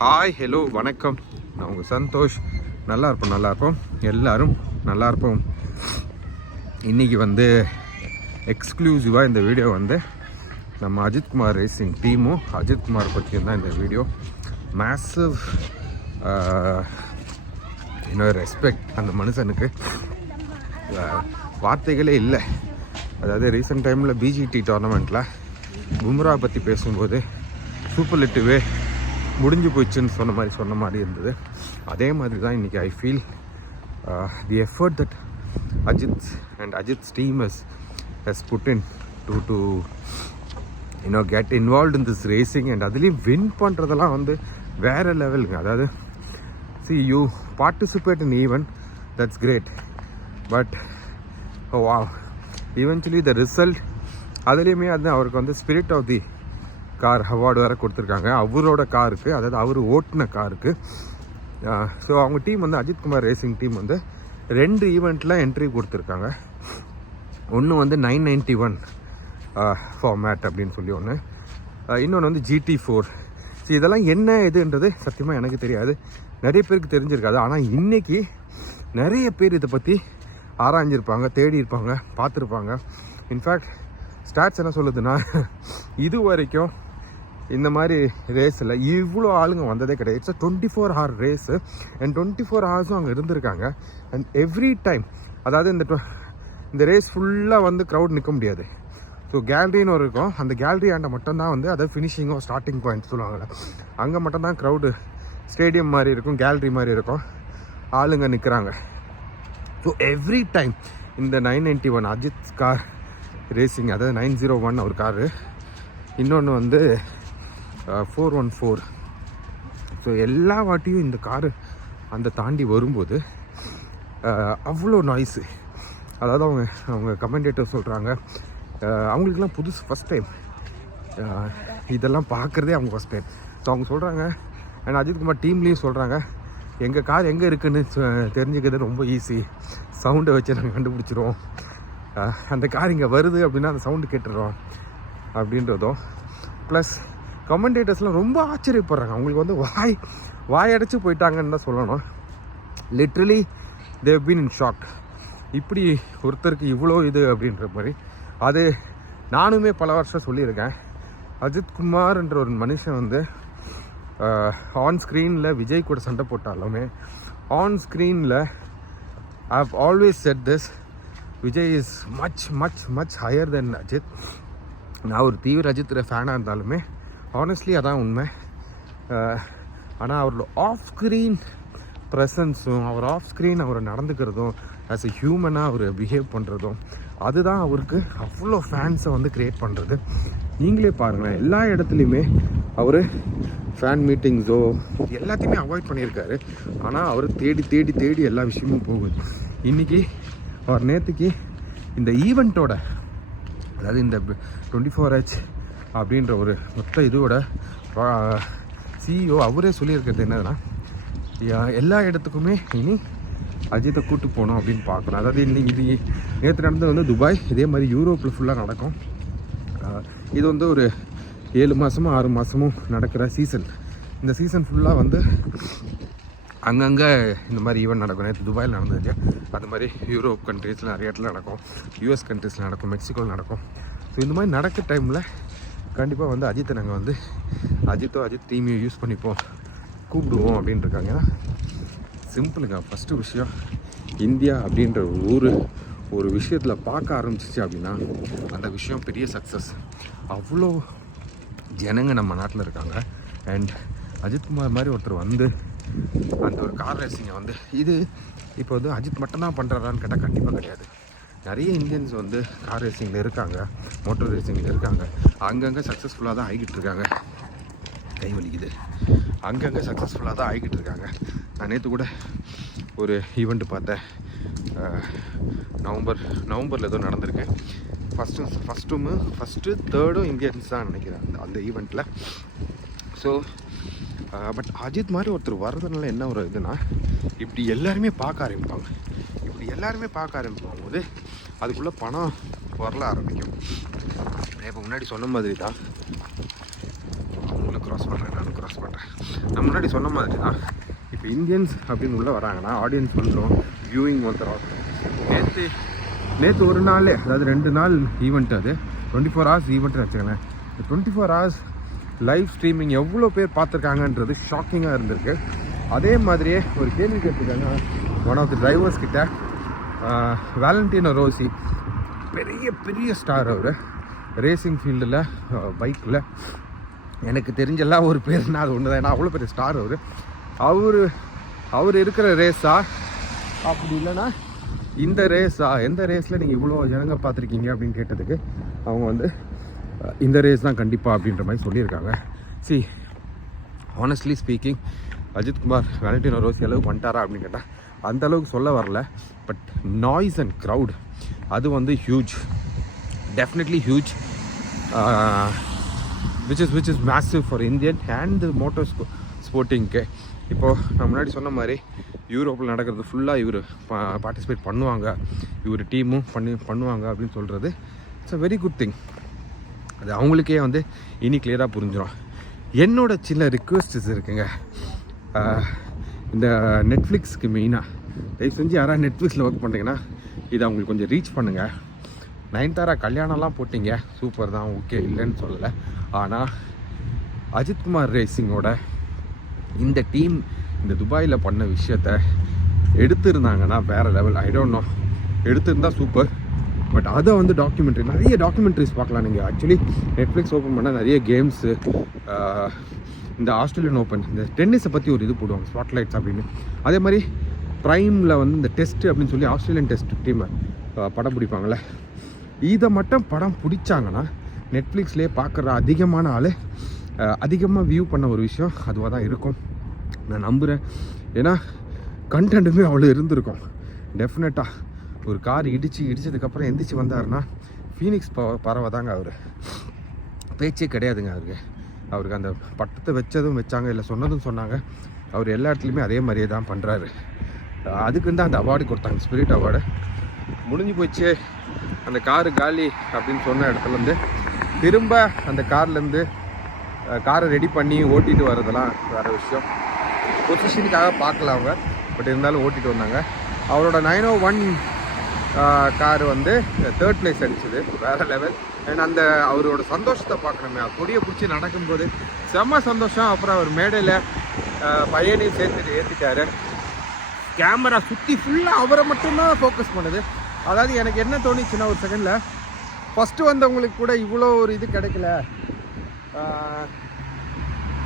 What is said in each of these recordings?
Hi hello வணக்கம். நான் உங்கள் சந்தோஷ். நல்லா இருப்போம் எல்லோரும் நல்லா இருப்போம். இன்றைக்கி வந்து எக்ஸ்க்ளூசிவாக இந்த வீடியோ வந்து நம்ம அஜித்குமார் ரேசிங் டீமும் அஜித்குமார் பற்றியும் தான் இந்த வீடியோ. மேசிவ் ரெஸ்பெக்ட் அந்த மனுஷனுக்கு, வார்த்தைகளே இல்லை. அதாவது ரீசெண்ட் டைமில் பிஜிடி டோர்னமெண்ட்டில் பும்ரா பற்றி பேசும்போது சூப்பர்லிட்டிவே முடிஞ்சு போயிடுச்சுன்னு சொன்ன மாதிரி இருந்தது. அதே மாதிரி தான் இன்றைக்கி I feel the effort that Ajith's team has put in to get involved in this racing, and அதுலேயும் வின் பண்ணுறதெல்லாம் வந்து வேறு லெவலுங்க. அதாவது see, you participate in event, that's great, but oh wow, eventually the result, அதுலேயுமே அது அவருக்கு வந்து spirit of the car award வேறு கொடுத்துருக்காங்க அவரோட காருக்கு, அதாவது அவர் ஓட்டின காருக்கு. ஸோ அவங்க டீம் வந்து அஜித்குமார் ரேசிங் டீம் வந்து 2 ஈவெண்ட்டில் என்ட்ரி கொடுத்துருக்காங்க. ஒன்று வந்து 991 ஃபார்மேட் அப்படின்னு சொல்லி ஒன்று, இன்னொன்று வந்து GT4. ஸோ இதெல்லாம் என்ன இதுன்றது சத்தியமாக எனக்கு தெரியாது, நிறைய பேருக்கு தெரிஞ்சிருக்காது. ஆனால் இன்றைக்கி நிறைய பேர் இதை பற்றி ஆராய்ஞ்சிருப்பாங்க, தேடி இருப்பாங்க, பார்த்துருப்பாங்க. இன்ஃபேக்ட் ஸ்டாட்ஸ் என்ன சொல்லுதுன்னா, இது வரைக்கும் இந்த மாதிரி ரேஸில் இவ்வளோ ஆளுங்க வந்ததே கிடையாது. It's 24 hour race, and 24 hours அங்கே இருந்திருக்காங்க. அண்ட் எவ்ரி டைம், அதாவது இந்த ரேஸ் ஃபுல்லாக வந்து க்ரௌட் நிற்க முடியாது. ஸோ கேலரின்னு ஒரு இருக்கும், அந்த கேலரி ஆண்ட மட்டும்தான் வந்து அதாவது ஃபினிஷிங்கோ ஸ்டார்டிங் பாயிண்ட் சொல்லுவாங்கள்ல, அங்கே மட்டும்தான் க்ரௌடு ஸ்டேடியம் மாதிரி இருக்கும், கேலரி மாதிரி இருக்கும், ஆளுங்க நிற்கிறாங்க. ஸோ எவ்ரி டைம் இந்த 991 அஜித் கார் ரேசிங், அதாவது 901 ஒரு காரு, இன்னொன்று வந்து 414. ஸோ எல்லா வாட்டியும் இந்த காரு அந்த தாண்டி வரும்போது அவ்வளோ நாய்ஸு. அதாவது அவங்க கமெண்டேட்டர் சொல்கிறாங்க, அவங்களுக்கெல்லாம் புதுசு, ஃபஸ்ட் டைம் இதெல்லாம் பார்க்குறதே அவங்க ஃபஸ்ட் டைம். ஸோ அவங்க சொல்கிறாங்க, அண்ட் அஜித்குமார் டீம்லேயும் சொல்கிறாங்க, எங்கள் கார் எங்கே இருக்குதுன்னு தெரிஞ்சுக்கிறது ரொம்ப ஈஸி, சவுண்டை வச்சு நாங்கள் கண்டுபிடிச்சிருவோம், அந்த கார் இங்கே வருது அப்படின்னா அந்த சவுண்டு கேட்டுடுறோம் அப்படின்றதும். ப்ளஸ் கமெண்டேட்டர்ஸ்லாம் ரொம்ப ஆச்சரியப்படுறாங்க, அவங்களுக்கு வந்து வாயடைச்சு போயிட்டாங்கன்னு தான் சொல்லணும். Literally they've been in shock. இப்படி ஒருத்தருக்கு இவ்வளோ இது அப்படின்ற மாதிரி. அது நானுமே பல வருஷம் சொல்லியிருக்கேன், அஜித்குமார்ன்ற ஒரு மனுஷன் வந்து ஆன் ஸ்க்ரீனில் விஜய் கூட சண்டை போட்டாலுமே, ஆன் ஸ்க்ரீனில் I have always said this, Vijay is much higher than Ajith. நான் ஒரு தீவிர அஜித் ஃபேனாக இருந்தாலுமே ஆனஸ்ட்லி அதான் உண்மை. ஆனால் அவரோட ஆஃப் ஸ்க்ரீன் ப்ரெசன்ஸும், அவர் ஆஃப் ஸ்க்ரீன் அவர் நடந்துக்கிறதும், ஆஸ் எ ஹியூமனாக அவர் பிஹேவ் பண்ணுறதும், அதுதான் அவருக்கு அவ்வளோ ஃபேன்ஸை வந்து க்ரியேட் பண்ணுறது. நீங்களே பாருங்களேன், எல்லா இடத்துலையுமே அவர் ஃபேன் மீட்டிங்ஸோ எல்லாத்தையுமே அவாய்ட் பண்ணியிருக்காரு. ஆனால் அவர் தேடி எல்லா விஷயமும் போகுது. இன்றைக்கி அவர் நேற்றுக்கு இந்த ஈவெண்ட்டோட, அதாவது இந்த 24H அப்படின்ற ஒரு மொத்த இதோட CEO அவரே சொல்லியிருக்கிறது என்னதுன்னா, எல்லா இடத்துக்குமே இனி அஜித்தை கூட்டு போகணும் அப்படின்னு பார்க்கணும். அதாவது இது நேற்று நடந்தது வந்து துபாய், இதே மாதிரி யூரோப்பில் ஃபுல்லாக நடக்கும். இது வந்து ஒரு 7 மாதமோ 6 மாதமோ நடக்கிற சீசன். இந்த சீசன் ஃபுல்லாக வந்து அங்கங்கே இந்த மாதிரி ஈவெண்ட் நடக்கும். நேற்று துபாயில் நடந்துச்சு, அது மாதிரி யூரோப் கண்ட்ரீஸில் நிறைய இடத்துல நடக்கும், US கண்ட்ரீஸில் நடக்கும், மெக்சிகோவில் நடக்கும். ஸோ இந்த மாதிரி நடக்கிற டைமில் கண்டிப்பாக வந்து அஜித்தை நாங்கள் வந்து அஜித் டீமையும் யூஸ் பண்ணிப்போம், கூப்பிடுவோம் அப்படின்ட்டுருக்காங்க. ஏன்னா சிம்பிளுங்க, ஃபஸ்ட்டு விஷயம், இந்தியா அப்படின்ற ஒரு விஷயத்தில் பார்க்க ஆரம்பிச்சிச்சு அப்படின்னா அந்த விஷயம் பெரிய சக்ஸஸ். அவ்வளோ ஜனங்க நம்ம நாட்டில் இருக்காங்க. அண்ட் அஜித்குமார் மாதிரி ஒருத்தர் வந்து அந்த ஒரு கார் ரேசிங்கை வந்து, இது இப்போ வந்து அஜித் மட்டும்தான் பண்ணுறாரான்னு கேட்டால் கண்டிப்பாக கிடையாது. நிறைய இந்தியன்ஸ் வந்து கார் ரேசிங்கில் இருக்காங்க, மோட்டர் ரேசிங்கில் இருக்காங்க, அங்கங்கே சக்ஸஸ்ஃபுல்லாக தான் ஆகிக்கிட்டு இருக்காங்க. கை வலிக்குது. அங்கங்கே சக்ஸஸ்ஃபுல்லாக தான் ஆகிக்கிட்டு இருக்காங்க. நான் நேற்று கூட ஒரு ஈவெண்ட்டு பார்த்தேன், நவம்பரில் ஏதோ நடந்திருக்கு. ஃபஸ்ட்டு தேர்டும் இந்தியன்ஸ் தான் நினைக்கிறேன் அந்த ஈவெண்ட்டில். ஸோ பட் அஜித் மாதிரி ஒருத்தர் வர்றதுனால என்ன ஒரு இதுனா, இப்படி எல்லாருமே பார்க்க ஆரம்பிப்பாங்க. இப்படி எல்லாருமே பார்க்க ஆரம்பிக்கும் போது அதுக்குள்ளே பணம் வரல ஆரம்பிக்கும். இப்போ முன்னாடி சொன்ன மாதிரி தான், அவங்களும் க்ராஸ் பண்ணுறேன், நானும் க்ராஸ் பண்ணுறேன். நான் முன்னாடி சொன்ன மாதிரி தான். இப்போ இந்தியன்ஸ் அப்படின்னு உள்ளே வராங்கன்னா ஆடியன்ஸ் வந்துடும், வியூவிங் வந்துடும். நேற்று ஒரு நாள், அதாவது 2 நாள் ஈவெண்ட், அது 24 hours ஈவெண்ட்னு வச்சுக்கோங்களேன். 24 hours லைவ் ஸ்ட்ரீமிங் எவ்வளோ பேர் பார்த்துருக்காங்கன்றது ஷாக்கிங்காக இருந்திருக்கு. அதே மாதிரியே ஒரு கேள்வி கேட்டிருக்காங்க ஒன் ஆஃப் தி டிரைவர்ஸ் கிட்ட. வேலண்டினோ ரோசி பெரிய பெரிய ஸ்டார், அவர் ரேசிங் ஃபீல்டில் பைக்கில் எனக்கு தெரிஞ்செல்லாம் ஒரு பேர்னா அது ஒன்று தான். ஏன்னா அவ்வளோ பெரிய ஸ்டார் அவர் இருக்கிற ரேஸா, அப்படி இல்லைன்னா இந்த ரேஸா, எந்த ரேஸில் நீங்கள் இவ்வளோ ஜனங்க பார்த்துருக்கீங்க அப்படின்னு கேட்டதுக்கு அவங்க வந்து இந்த ரேஸ் தான் கண்டிப்பாக அப்படின்ற மாதிரி சொல்லியிருக்காங்க. See honestly speaking, Ajithkumar Valentino Rossi அளவுக்கு வந்துட்டாரா அப்படின்னு கேட்டால் அந்த அளவுக்கு சொல்ல வரல. பட் நாய்ஸ் அண்ட் க்ரௌட் அது வந்து huge, definitely huge, which is massive for Indian and motor ஸ்போர்ட்டிங்க்கு. இப்போது நான் முன்னாடி சொன்ன மாதிரி யூரோப்பில் நடக்கிறது ஃபுல்லாக இவர் பார்ட்டிசிபேட் பண்ணுவாங்க, இவர் டீமும் பண்ணுவாங்க அப்படின்னு சொல்கிறது it's a very good thing. அது அவங்களுக்கே வந்து இனி கிளியராக புரிஞ்சிடும். என்னோட சின்ன ரிக்வெஸ்ட்ஸ் இருக்குங்க. இந்த நெட்ஃப்ளிக்ஸ்க்கு மெயினாக தயவு செஞ்சு யாராவது நெட்ஃப்ளிக்ஸில் ஒர்க் பண்ணுறீங்கன்னா இதை அவங்களுக்கு கொஞ்சம் ரீச் பண்ணுங்கள். நயன்தாரா கல்யாணம்லாம் போட்டிங்க, சூப்பர் தான், ஓகே, இல்லைன்னு சொல்லலை. ஆனால் அஜித்குமார் ரேசிங்கோட இந்த டீம் இந்த துபாயில் பண்ண விஷயத்த எடுத்திருந்தாங்கன்னா வேறு லெவல். ஐ டோன்ட் நோ, எடுத்திருந்தால் சூப்பர். பட் அதை வந்து டாக்குமெண்ட்ரி, நிறைய டாக்குமெண்ட்ரிஸ் பார்க்கலாம் நீங்கள். ஆக்சுவலி நெட்ஃப்ளிக்ஸ் ஓப்பன் பண்ணால் நிறைய கேம்ஸு, இந்த ஆஸ்திரேலியன் ஓப்பன், இந்த டென்னிஸை பற்றி ஒரு இது போடுவாங்க, ஸ்பாட்லைட்ஸ் அப்படின்னு. அதே மாதிரி ப்ரைமில் வந்து இந்த டெஸ்ட்டு அப்படின்னு சொல்லி ஆஸ்திரேலியன் டெஸ்ட் டீமை படம் பிடிப்பாங்களே, இதை மட்டும் படம் பிடிச்சாங்கன்னா நெட்ஃப்ளிக்ஸ்லேயே பார்க்குற அதிகமான ஆள் அதிகமாக வியூ பண்ண ஒரு விஷயம் அதுவாக தான் இருக்கும் நான் நம்புகிறேன். ஏன்னா கண்டென்ட்டுமே அவ்வளோ இருந்திருக்கும் டெஃபினட்டாக. ஒரு கார் இடிச்சதுக்கப்புறம் எந்திரிச்சு வந்தாருன்னா ஃபீனிக்ஸ் பறவை தாங்க அவர், பேச்சே கிடையாதுங்க அவருக்கு அந்த பட்டத்தை வச்சதும் வச்சாங்க, இல்லை சொன்னதும் சொன்னாங்க. அவர் எல்லா இடத்துலையுமே அதே மாதிரியே தான் பண்ணுறாரு. அதுக்குன்னு தான் அந்த அவார்டு கொடுத்தாங்க, ஸ்பிரிட் அவார்டு. முடிஞ்சு போச்சு அந்த காரு காலி அப்படின்னு சொன்ன இடத்துலேருந்து திரும்ப அந்த கார்லேருந்து காரை ரெடி பண்ணி ஓட்டிகிட்டு வர்றதெல்லாம் வேறு விஷயம். பொசிஷனுக்காக பார்க்கல அவங்க, பட் இருந்தாலும் ஓட்டிகிட்டு வந்தாங்க. அவரோட 901 கார் வந்து 3rd place அடிச்சுது, வேறு லெவல். அண்ட் அந்த அவரோட சந்தோஷத்தை பார்க்கணுமே, கொடியை பிடிச்சி நடக்கும்போது செம்ம சந்தோஷம். அப்புறம் அவர் மேடையில் பையனையும் சேர்த்து ஏற்றிட்டாரு. கேமரா சுற்றி ஃபுல்லாக அவரை மட்டும்தான் ஃபோக்கஸ் பண்ணுது. அதாவது எனக்கு என்ன தோணிச்சுன்னா, ஒரு செகண்டில் ஃபஸ்ட்டு வந்தவங்களுக்கு கூட இவ்வளோ ஒரு இது கிடைக்கல.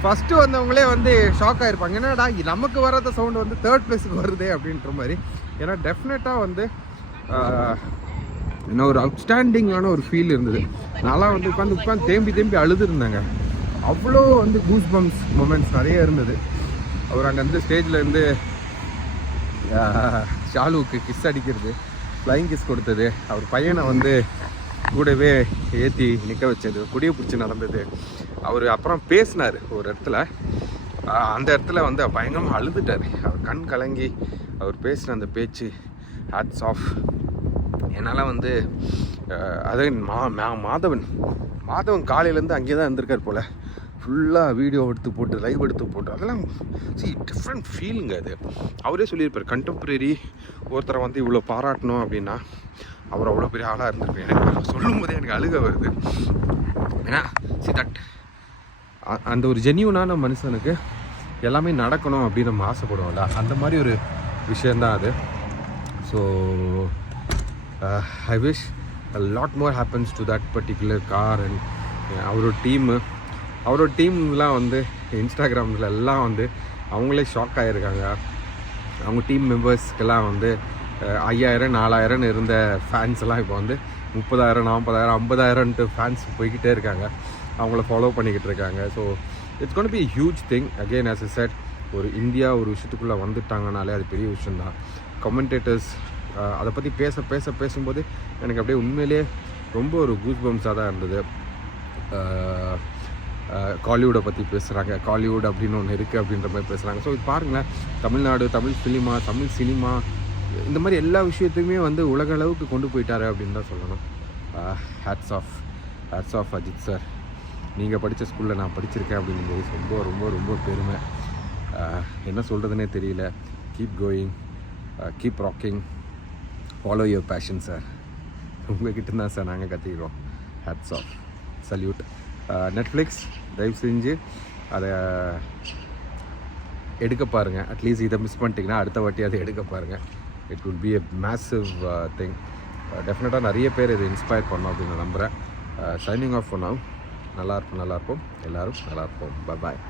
ஃபஸ்ட்டு வந்தவங்களே வந்து ஷாக் ஆகிருப்பாங்க, என்னடா நமக்கு வர்றத சவுண்டு வந்து 3rd பிளேஸுக்கு வருதே அப்படின்ற மாதிரி. ஏன்னா டெஃபினட்டாக வந்து இன்னும் ஒரு அவுட்ஸ்டாண்டிங்கான ஒரு ஃபீல் இருந்தது. நான்லாம் வந்து உட்காந்து தேம்பி அழுதுருந்தாங்க. அவ்வளோ வந்து கூஸ் பம்ப்ஸ் மொமெண்ட்ஸ் நிறைய இருந்தது. அவர் அங்கேருந்து ஸ்டேஜில் இருந்து ஷாலுவுக்கு கிஸ் அடிக்கிறது, ஃப்ளைங் கிஸ் கொடுத்தது, அவர் பையனை வந்து கூடவே ஏற்றி நிற்க வச்சது, கொடியை பிடிச்சி நடந்தது. அவர் அப்புறம் பேசினார் ஒரு இடத்துல, அந்த இடத்துல வந்து பயங்கரமாக அழுதுட்டார். அவர் கண் கலங்கி அவர் பேசின அந்த பேச்சு ஹேட்ஸ் ஆஃப். என்னால் வந்து அதே மாதவன் காலையிலேருந்து அங்கேயே தான் இருந்திருக்கார் போல். ஃபுல்லாக வீடியோ எடுத்து போட்டு லைவ் எடுத்து போட்டு அதெல்லாம் டிஃப்ரெண்ட் ஃபீலுங்க. அது அவரே சொல்லியிருப்பார், கண்டெம்பரரி ஒருத்தரை வந்து இவ்வளோ பாராட்டணும் அப்படின்னா அவர் அவ்வளோ பெரிய ஆளாக இருந்திருப்பார். எனக்கு சொல்லும் போதே எனக்கு அழுக வருது. ஏன்னா தட் அந்த ஒரு ஜென்யூனான மனுஷனுக்கு எல்லாமே நடக்கணும் அப்படின்னு நம்ம ஆசைப்படுவோம்ல, அந்த மாதிரி ஒரு விஷயந்தான் அது. So I wish a lot more happens to that particular car and அவரோட டீம்லாம் வந்து இன்ஸ்டாகிராமில் எல்லாம் வந்து அவங்களே ஷாக் ஆகிருக்காங்க. அவங்க டீம் மெம்பர்ஸ்க்கெல்லாம் வந்து 5000 4000 இருந்த ஃபேன்ஸ் எல்லாம் இப்போ வந்து 30,000 40,000 50,000 ஃபேன்ஸ் போய்கிட்டே இருக்காங்க, அவங்கள ஃபாலோ பண்ணிக்கிட்டு இருக்காங்க. So it's gonna be huge thing. Again as a set, ஒரு இந்தியா ஒரு விஷயத்துக்குள்ளே வந்துட்டாங்கனாலே அது பெரிய விஷயந்தான். கமெண்டேட்டர்ஸ் அதை பற்றி பேசும்போது எனக்கு அப்படியே உண்மையிலே ரொம்ப ஒரு கூஸ் பம்ப்ஸாக தான் இருந்தது. காலிவுட்டை பற்றி பேசுகிறாங்க, காலிவுட் அப்படின்னு ஒன்று இருக்குது அப்படின்ற மாதிரி பேசுகிறாங்க. ஸோ இது பாருங்களேன், தமிழ்நாடு, தமிழ் சினிமா இந்த மாதிரி எல்லா விஷயத்தையுமே வந்து உலக அளவுக்கு கொண்டு போயிட்டாரு அப்படின்னு தான் சொல்லணும். Hats off Ajith sir. நீங்கள் படித்த ஸ்கூலில் நான் படிச்சிருக்கேன் அப்படிங்கும்போது ரொம்ப ரொம்ப ரொம்ப பெருமை. என்ன சொல்கிறதுனே தெரியல. Keep going, keep rocking, follow your passion sir. உங்கள்கிட்ட தான் சார் நாங்கள் கற்றுக்கிறோம். Hats off, salute. நெட்ஃப்ளிக்ஸ் தயவு செஞ்சு அதை எடுக்க பாருங்கள். அட்லீஸ்ட் இதை மிஸ் பண்ணிட்டீங்கன்னா அடுத்த வாட்டி அதை எடுக்க பாருங்கள். It will be a massive thing. டெஃபினட்டாக நிறைய பேர் இதை இன்ஸ்பயர் பண்ணோம் அப்படின்னு நம்புகிறேன். Signing off now. நல்லாயிருக்கும், எல்லோரும் நல்லாயிருப்போம். பாய்.